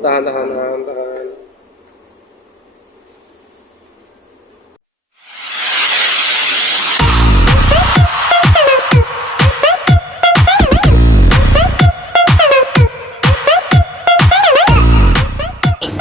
tahan.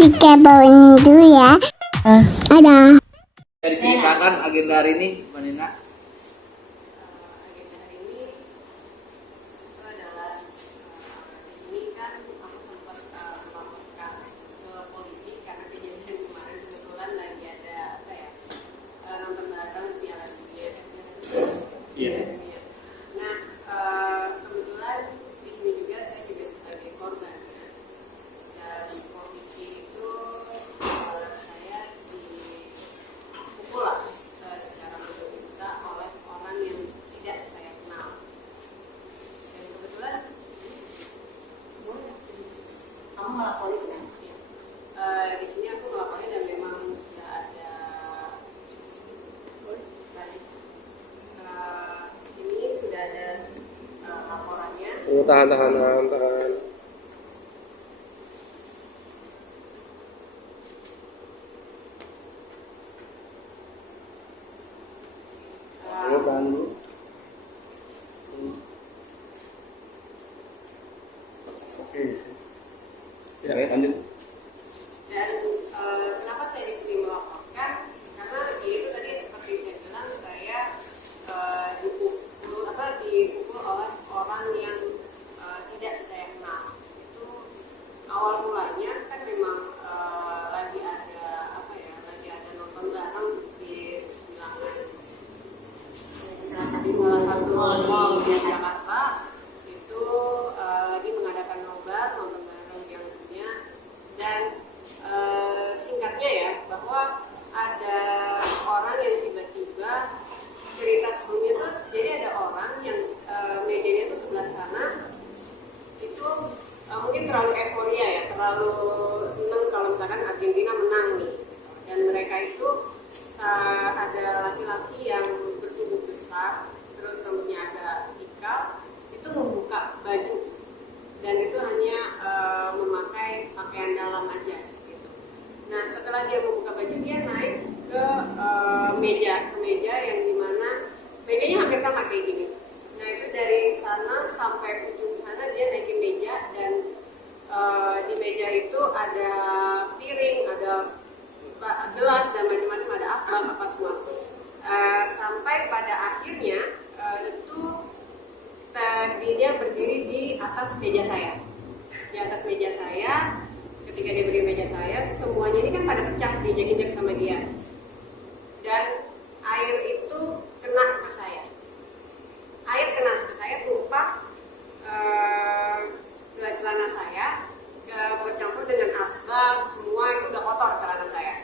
Jika bawain dulu ya. Ada. Dari silakan agenda hari ini, Mbak Nina. Agenda hari ini itu adalah di sini kan aku sempat melaporkan ke polisi karena kejadian kemarin kebetulan lagi ada apa ya nonton bareng Piala Dunia. Iya. Nah kebetulan di sini juga saya juga sebagai korban ya. Dan posisi itu saya dipukul lah secara berbuta oleh orang yang tidak saya kenal. Dan kebetulan kamu melaporin kan? Iya. Di sini aku melaporin dan memang sudah ada ini sudah ada laporannya. Tahan. Tahan dulu. Oke. Ya, lanjut. Dan kenapa saya di sini melaporkan? Karena ya itu tadi seperti saya bilang, saya dipukul oleh orang yang tidak saya kenal. Itu awal mulanya kan memang lagi ada nonton bareng di bilangan di salah satu mall di Jakarta. Itu dia mengadakan nobar nonton bareng yang punya. Dan singkatnya ya, bahwa ada orang yang tiba-tiba cerita sebelumnya tuh, jadi ada orang yang mejanya tuh sebelah sana itu mungkin terlalu euforia ya, terlalu seneng kalau misalkan Argentina menang nih. Dan mereka itu ada laki-laki yang bertubuh besar, terus rambutnya agak ikal, itu membuka baju dan itu hanya memakai pakaian dalam aja gitu. Nah setelah dia membuka baju, dia naik ke meja yang dimana mejanya hampir sama kayak gini. Nah itu dari sana sampai ujung sana dia naikin meja, dan di meja itu ada piring, ada gelas dan macam-macam, ada asbak apa semua. Sampai pada akhirnya itu tadi dia berdiri di atas meja saya. Di atas meja saya, ketika dia berdiri di meja saya, semuanya ini kan pada pecah, diinjak-injak sama dia. Dan air itu kena ke saya. Air kena ke saya, tumpah ke celana saya, bercampur dengan asbak, semua itu udah kotor celana saya.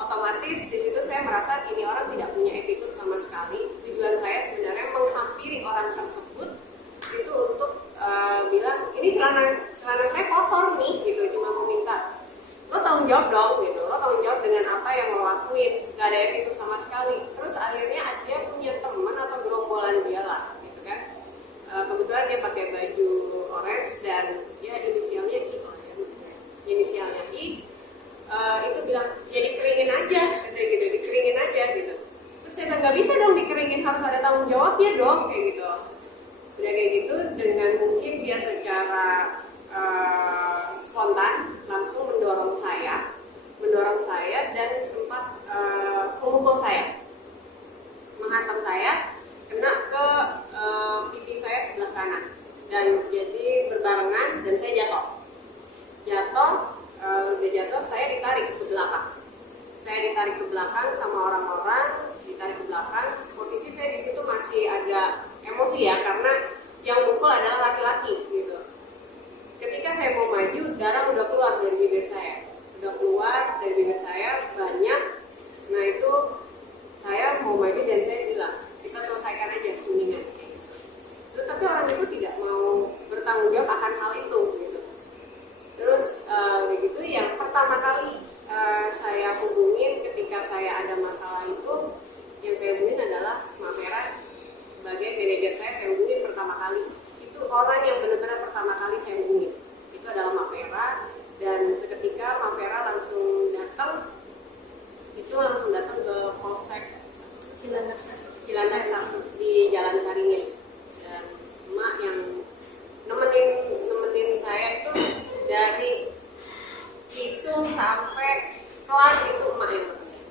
Otomatis di situ saya merasa ini orang tidak punya attitude sama sekali. Tujuan saya sebenarnya menghampiri orang tersebut itu untuk bilang ini celana saya kotor nih gitu, cuma mau minta lo tanggung jawab dong gitu, lo tanggung jawab dengan apa yang lo lakuin, gak ada attitude sama sekali. Terus akhirnya dia punya teman atau gerombolan dia lah gitu kan, kebetulan dia pakai baju orange dan dia inisialnya I, itu bilang ya dikeringin aja gitu, dikeringin aja gitu. Terus saya bilang nggak bisa dong dikeringin, harus ada tanggung jawabnya dong kayak gitu. Udah kayak gitu, dengan mungkin dia secara spontan langsung mendorong saya dan sempat memukul saya, menghantam saya, kena ke pipi saya sebelah kanan, dan jadi berbarengan dan saya jatuh, saya ditarik ke belakang sama orang-orang, ditarik ke belakang. Posisi saya di situ masih ada emosi ya, karena yang mukul adalah laki-laki gitu. Ketika saya mau maju, darah udah keluar dari bibir saya, banyak. Nah itu saya mau maju dan saya bilang kita selesaikan aja mendingan kayak gitu. Tapi orang itu tidak mau bertanggung jawab akan hal itu gitu. Terus begitu yang pertama kali saya hubungin ketika saya ada masalah itu, yang saya hubungin adalah Mafera sebagai manajer saya hubungin pertama kali. Itu orang yang benar-benar pertama kali saya hubungin itu adalah Mafera, dan ke Polsek Cilandak Satu di Jalan Caringin, dan emak yang nemenin saya itu dari visum sampai kelar itu emak yang nemenin.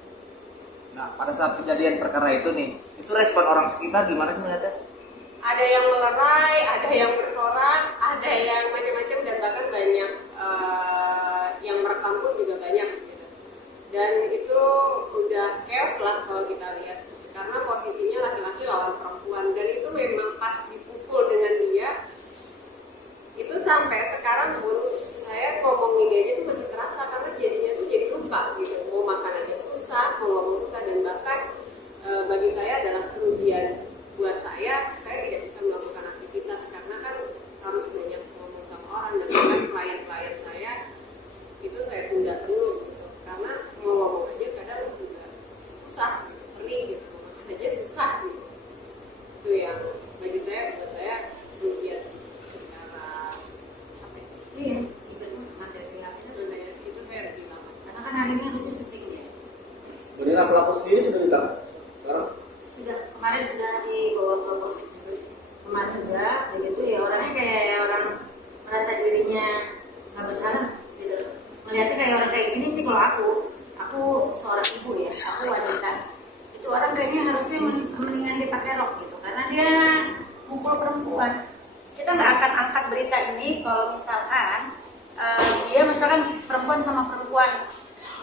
Nah, pada saat kejadian perkara itu nih, itu respon orang sekitar gimana sih melihatnya? Ada yang melerai, ada yang bersorak, ada yang macam-macam, dan bahkan banyak yang merekam pun juga banyak gitu. Dan itu udah chaos lah kalau kita lihat, karena posisinya laki-laki lawan perempuan, dan itu memang pas dipukul dengan dia itu sampai sekarang pun saya ngomongin dia aja tuh masih terasa, karena jadinya tuh jadi lupa gitu, mau makan aja susah, mau ngomong susah, dan bahkan bagi saya adalah kerugian buat saya tidak bisa melakukan aktivitas karena kan harus banyak ngomong sama orang, dan bahkan klien-klien saya itu saya tunda dulu gitu, karena mau ngomong aja kadang juga susah gitu, perih gitu, mau makan aja susah gitu. Itu yang bagi saya, buat saya kerugian secara apa ya? Iya, itu material Itu saya rugi banget. karena kan hari ini harusnya syuting ya. Kemudian pelaku sendiri sudah ditangkap. Sekarang Sudah kemarin sudah dibawa ke polsek juga sih. Kemarin juga, begitu ya orangnya kayak orang merasa dirinya nggak bersalah gitu. Melihatnya kayak orang kayak gini sih kalau aku seorang ibu ya, aku wanita. Itu orang kayaknya harusnya mendingan dia pakai rok gitu, karena dia mukul perempuan. Kita nggak akan angkat berita ini kalau misalkan dia misalkan perempuan sama perempuan,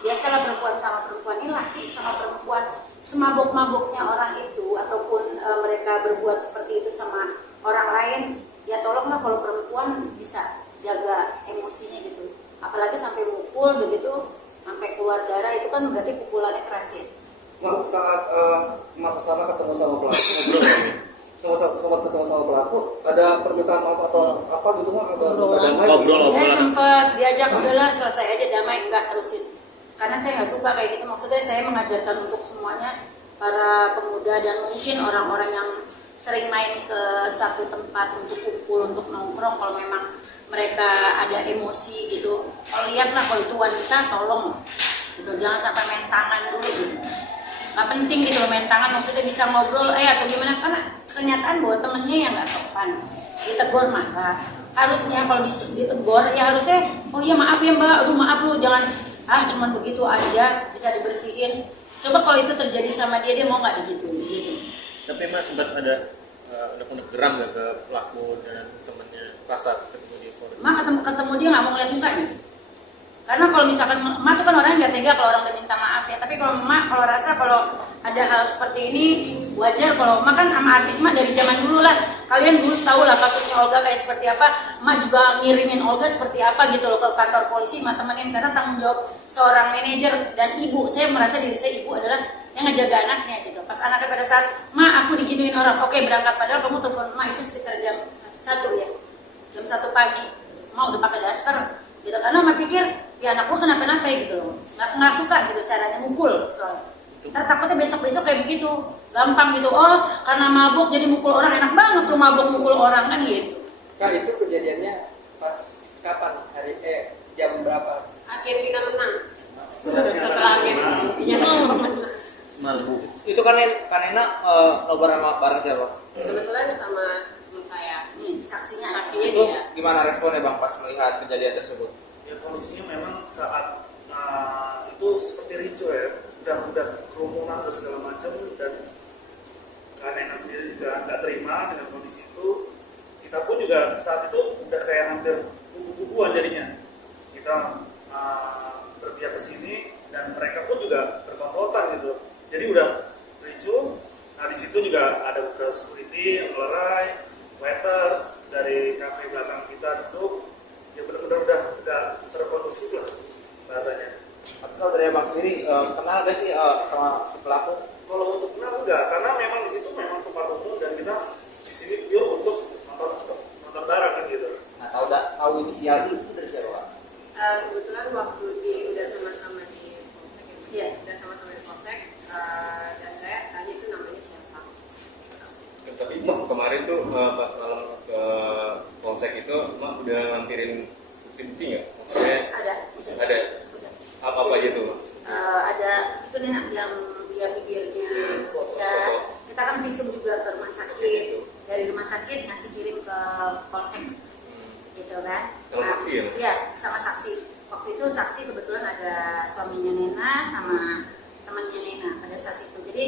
biasalah perempuan sama perempuan, ini laki sama perempuan, semabok-maboknya orang itu ataupun mereka berbuat seperti itu sama orang lain, ya tolonglah kalau perempuan bisa jaga emosinya gitu, apalagi sampai mukul begitu sampai keluar darah, itu kan berarti pukulannya keras ya. Mak, saat Mak kesana ketemu sama pelaku, ngobrol ketemu sama pelaku, ada permintaan maaf atau apa gitu Mak? Ada damai? Saya sempat diajak, udahlah selesai aja damai, enggak terusin. Karena saya nggak suka kayak gitu, maksudnya saya mengajarkan untuk semuanya, para pemuda dan mungkin orang-orang yang sering main ke satu tempat untuk kumpul, untuk nongkrong, kalau memang mereka ada emosi gitu, kalau lihatlah kalau itu wanita, tolong gitu, jangan sampai main tangan dulu gitu. Nggak penting gitu main tangan, maksudnya bisa ngobrol atau gimana, karena kenyataan bahwa temennya yang nggak sopan, ditegur marah. Harusnya kalau ditegur ya harusnya, oh iya maaf ya mbak, aduh maaf lu, jangan cuman begitu aja, bisa dibersihin. Coba kalau itu terjadi sama dia mau nggak digituin gitu. Tapi emang sempat ada unek-unek geram nggak ke pelaku dan temannya pasar ketemu di Polres? Mak ketemu dia nggak mau ngeliat mukanya. Karena kalau misalkan emak tuh kan orang nggak tega kalau orang udah minta maaf ya. Tapi kalau emak kalau rasa kalau ada hal seperti ini wajar. Kalau emak kan sama artis emak dari zaman dulu lah. Kalian dulu tahu lah kasusnya Olga kayak seperti apa. Emak juga ngiringin Olga seperti apa gitu loh ke kantor polisi, emak temenin, karena tanggung jawab seorang manajer dan ibu. Saya merasa diri saya ibu adalah yang ngejaga anaknya gitu. Pas anaknya pada saat emak aku digituin orang, oke berangkat, padahal kamu telepon emak itu sekitar jam 1 ya, jam 1 pagi. Emak udah pakai daster gitu, karena emak pikir ya anak gua kenapa-napa gitu loh, nggak suka gitu caranya mukul soalnya. Ntar takutnya besok-besok kayak begitu, gampang gitu, oh karena mabuk jadi mukul orang, enak banget tuh mabuk mukul orang kan gitu. Kak, itu kejadiannya pas kapan? Jam berapa? Argentina menang. Setelah Argentina menang. Malu. Itu kan Nena nobar sama bareng siapa? Kebetulan sama teman saya. Saksinya Saksinya Itu dia. gimana responnya Bang pas melihat kejadian tersebut? Ya kondisinya memang saat itu seperti ricu ya, udah kerumunan dan segala macam, dan Kak Nena sendiri juga nggak terima dengan kondisi itu. Kita pun juga saat itu udah kayak hampir kubu-kubuan jadinya. Kita berpihak ke sini dan mereka pun juga berkomplotan gitu. Jadi udah ricu. Nah di situ juga ada beberapa security yang melerai, waiters dari kafe belakang kita duduk. Ya benar-benar udah terkondusif lah bahasanya. Tapi kalau dari Abang sendiri kenal gak sih sama si pelaku? Kalau untuk kenal enggak, karena memang di situ memang tempat umum dan kita di sini pure untuk nonton bareng kan gitu. Nah tahu inisial itu dari siapa Bang? Kebetulan waktu udah sama-sama di polsek ya, udah sama-sama di polsek, dan saya tanya itu namanya siapa. Tapi Mas kemarin tuh pas malam ke polsek itu Mak udah ngampirin bukti-bukti nggak? Maksudnya ada apa aja tuh Mak? ada itu nih yang dia bibirnya pucat. Kita kan visum juga ke rumah sakit, dari rumah sakit ngasih kirim ke polsek gitu kan. Sama saksi ya? Iya, sama saksi. Waktu itu saksi kebetulan ada suaminya Nena sama temannya Nena pada saat itu. Jadi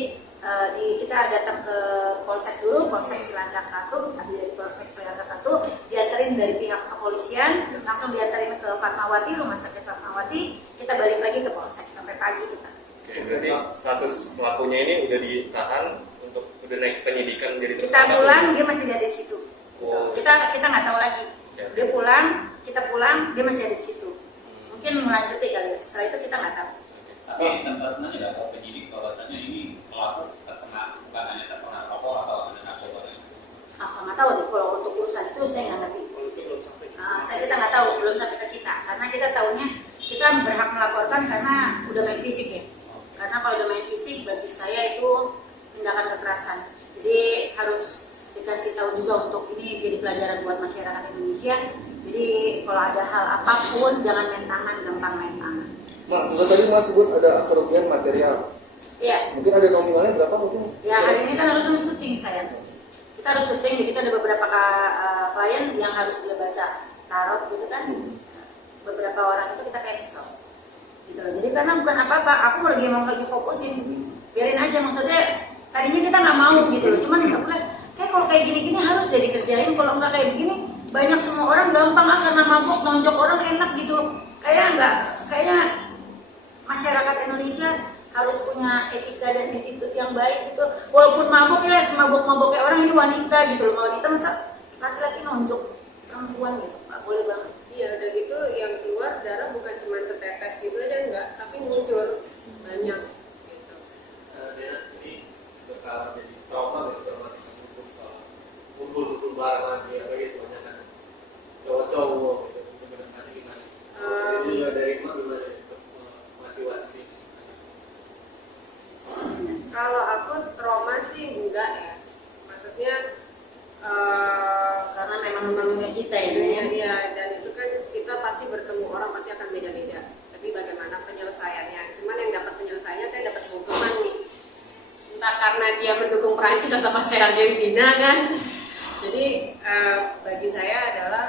kita datang ke polsek dulu, polsek Cilandak 1, habis dari polsek Cilandak 1 diantarin dari pihak kepolisian, langsung diantarin ke Fatmawati, rumah sakit Fatmawati, kita balik lagi ke polsek sampai pagi kita. Oke, berarti status pelakunya ini udah ditahan untuk udah naik penyidikan jadi Kita pulang dia masih ada di situ. Gitu. Oh. Kita nggak tahu lagi. Ya. Dia pulang, kita pulang, dia masih ada di situ. Mungkin melanjuti kali. Setelah itu kita nggak tahu. Tapi sempat nanya nggak ke penyidik bahwasannya ini pelaku terkena bukan hanya terkena rokok atau ada narkoba? Nggak tahu deh kalau untuk urusan itu saya nggak ngerti. Kita nggak tahu, belum sampai ke kita. Karena kita tahunya kita berhak melaporkan karena udah main fisik ya. Karena kalau udah main fisik bagi saya itu tindakan kekerasan. Jadi harus dikasih tahu juga untuk ini jadi pelajaran buat masyarakat Indonesia. Jadi kalau ada hal apapun jangan main tangan, gampang main tangan. Mak, juga tadi Mas sebut ada kerugian material. Iya. Mungkin ada nominalnya berapa mungkin? Ya hari ini kan harus syuting saya. Kita harus syuting, jadi kita ada beberapa klien yang harus dia baca tarot gitu kan. Beberapa orang itu kita cancel. Gitu loh. Jadi karena bukan apa-apa, aku lagi fokusin. Biarin aja, maksudnya tadinya kita nggak mau gitu loh. Cuman nggak boleh. Kayak kalau kayak gini-gini harus deh dikerjain. Kalau nggak kayak begini, banyak semua orang gampang karena mabuk nonjok orang enak gitu. Kayaknya masyarakat Indonesia harus punya etika dan attitude yang baik gitu. Walaupun mabuk ya, semabuk-mabuknya orang ini wanita gitu loh. Kalau wanita masa laki-laki nonjok perempuan gitu, nggak boleh banget. Iya, udah gitu yang keluar darah bukan cuma setetes gitu aja enggak, tapi muncul banyak gitu. Ini bakal jadi trauma nggak sih kalau kumpul bareng lagi apa gitu, banyak kan cowok-cowok gitu, benar-benar gimana? Itu juga dari gimana mati-mati. Kalau aku trauma sih enggak ya, maksudnya Karena memang dunia kita ya. ya, dan itu kan kita pasti bertemu orang pasti akan beda-beda. Tapi bagaimana penyelesaiannya? Cuman yang dapat penyelesaiannya saya dapat hukuman nih. Entah karena dia mendukung Perancis atau pas saya Argentina kan. Jadi bagi saya adalah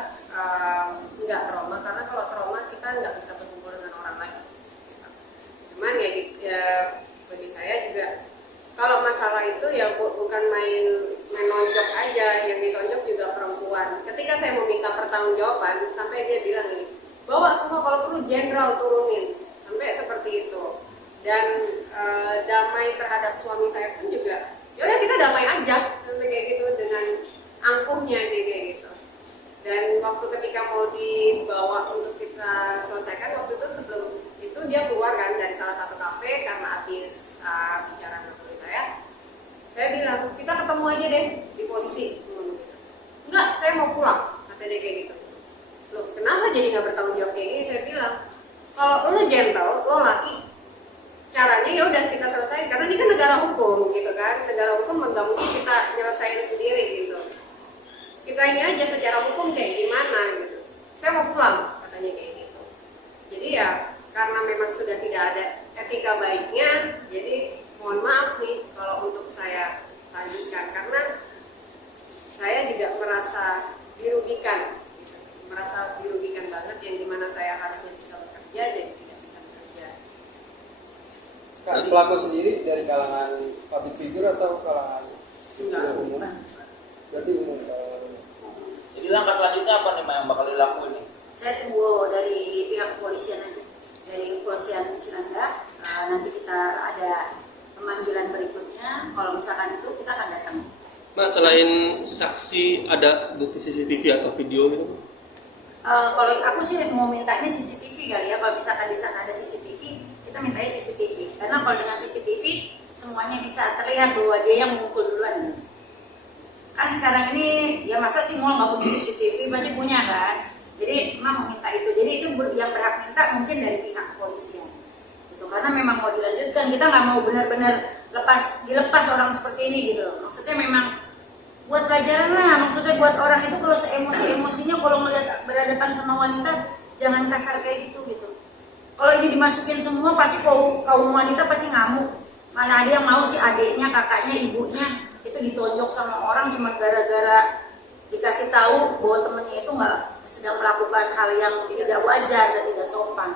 nggak trauma, karena kalau trauma kita nggak bisa berkumpul dengan orang lagi. Cuman ya, bagi saya juga kalau masalah itu ya bukan main nonjok aja, yang ditonjok juga perempuan. Ketika saya mau minta pertanggungjawaban, sampai dia bilang ini, bawa semua kalau perlu jenderal turunin, sampai seperti itu. Dan damai terhadap suami saya pun juga, yaudah kita damai aja, sampai kayak gitu dengan angkuhnya dia kayak gitu. Dan waktu ketika mau dibawa untuk kita selesaikan, waktu itu sebelum itu dia keluar kan dari salah satu kafe karena habis bicara sama saya bilang kita ketemu aja deh di polisi. Enggak, saya mau pulang, kata dia kayak gitu. Loh, kenapa jadi nggak bertanggung jawab kayak gini? Saya bilang kalau lo gentle, lo laki, caranya ya udah kita selesai, karena ini kan negara hukum gitu kan, negara hukum nggak mungkin kita nyelesain sendiri gitu. Kita ini aja secara hukum kayak gimana gitu. Saya mau pulang, katanya kayak gitu. Jadi ya karena memang sudah tidak ada etika baiknya, jadi mohon maaf nih kalau untuk saya lanjutkan, karena saya juga merasa dirugikan banget, yang dimana saya harusnya bisa bekerja jadi tidak bisa bekerja. Kak, pelaku sendiri dari kalangan public figure atau kalangan umum? Berarti umum. Jadi langkah selanjutnya apa nih Mbak yang bakal dilakuin nih? Saya tunggu dari pihak kepolisian aja, dari kepolisian Cilandak. Nanti kita ada pemanggilan berikutnya. Kalau misalkan itu kita akan datang. Mak, selain saksi ada bukti CCTV atau video gitu? Kalau aku sih mau mintanya CCTV kali ya. Kalau misalkan di sana ada CCTV, kita mintanya CCTV. Karena kalau dengan CCTV semuanya bisa terlihat bahwa dia yang memukul duluan. Kan sekarang ini ya masa sih mall nggak punya CCTV, masih punya kan. Jadi Mak mau minta itu. Jadi itu yang berhak minta mungkin dari pihak kepolisian. Gitu. Karena memang mau dilanjutkan, kita nggak mau benar-benar dilepas orang seperti ini gitu loh. Maksudnya memang buat pelajaran lah, maksudnya buat orang itu kalau emosi-emosinya kalau melihat berhadapan sama wanita jangan kasar kayak gitu. Kalau ini dimasukin semua pasti kaum wanita pasti ngamuk. Mana ada yang mau si adiknya, kakaknya, ibunya itu ditonjok sama orang cuma gara-gara dikasih tahu bahwa temennya itu nggak sedang melakukan hal yang tidak wajar dan tidak sopan.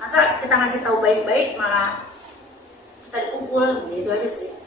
Masa kita ngasih tahu baik-baik malah kita dipukul, gitu aja sih.